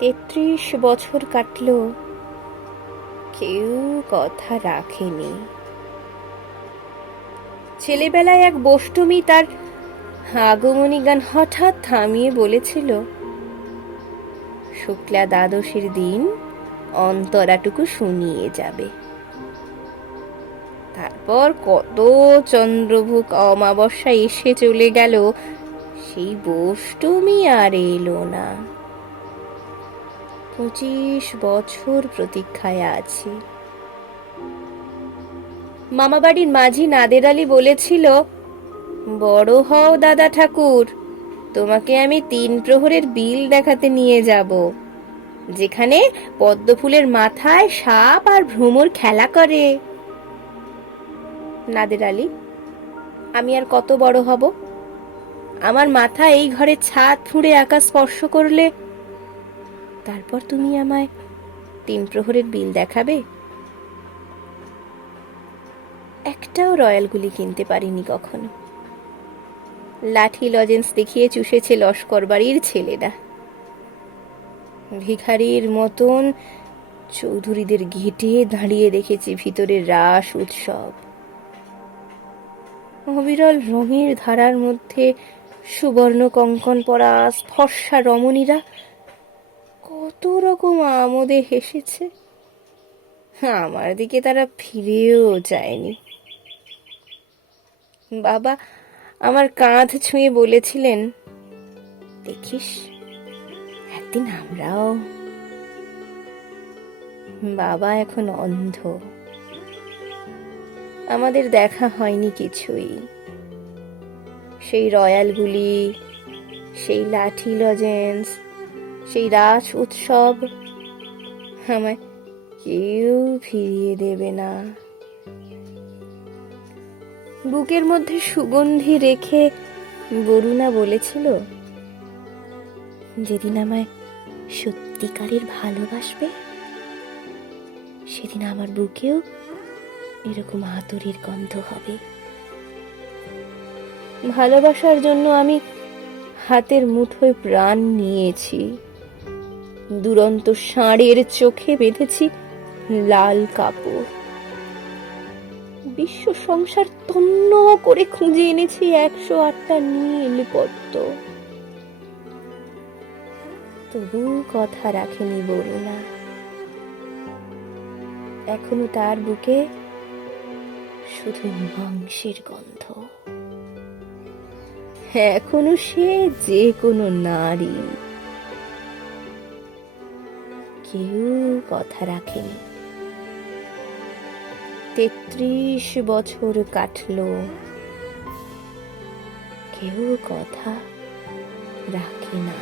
33 বছর কাটলো, কেউ কথা রাখেনি। ছেলেবেলায় এক বষ্টমী তার আগমনী গান হঠাৎ থামিয়ে বলেছিল, শুক্লা দ্বাদশীর দিন অন্তরাটুকু শুনিয়ে যাবে। তারপর কত চন্দ্রভুক অমাবস্যা এসে চলে গেল, সেই বষ্টমী আর এলো না। 25 বছর প্রতীক্ষায় আছি। মামাবাড়ির মাঝি নাদের আলী বলেছিল, বড় হও দাদা ঠাকুর, তোমাকে আমি 3 প্রহরের বিল দেখাতে নিয়ে যাব, যেখানে পদ্মফুলের মাথায় সাপ আর ভ্রমর খেলা করে। নাদের আলী, আমি আর কত বড় হব? আমার মাথা এই ঘরের ছাদ ফুঁড়ে আকাশ স্পর্শ করলে তারপর তুমি আমায় 3 প্রহরের বিল দেখাবে? একটাও রয়্যাল গুলি কিনতে পারিনি কখনো। লাঠি লজেন্স দেখিয়ে চুষেছে লস্কর বাড়ির ছেলেরা। ভিখারির মতন চৌধুরীদের ঘেটে দাঁড়িয়ে দেখেছি ভিতরের রাস উৎসব। অবিরল রঙের ধারার মধ্যে সুবর্ণ কঙ্কন পরা ফর্সা রমণীরা কত রকম আমোদে হেসেছে। আমার দিকে তারা ফিরেও যায়নি। বাবা আমার কাঁধ ছুঁয়ে বলেছিলেন, দেখিস একদিন আমরাও। বাবা এখন অন্ধ, আমাদের দেখা হয়নি কিছুই। সেই রয়্যালগুলি, সেই লাঠি লজেন্স, সেই রাস উৎসব আমায় কেউ ফিরিয়ে দেবে না। বুকের মধ্যে সুগন্ধি রেখে বরুণা বলেছিল, যেদিন আমায় সত্যিকারের ভালোবাসবে, সেদিন আমার বুকেও এরকম আতরের গন্ধ হবে। ভালোবাসার জন্য আমি হাতের মুঠোয় প্রাণ নিয়েছি, দুরন্ত ষাঁড়ের চোখে বেঁধেছি লাল কাপড়। বিশ্ব সংসার তন্ন করে খুঁজে এনেছি 108টা নীল পদ্ম। তবু কথা রাখেনি বরুণা। এখনো তার বুকে শুধু মাংসের গন্ধ। এখনো সে যে কোনো নারী। কেউ কথা রাখেনি। 33 বছর কাটলো, কেউ কথা রাখে না।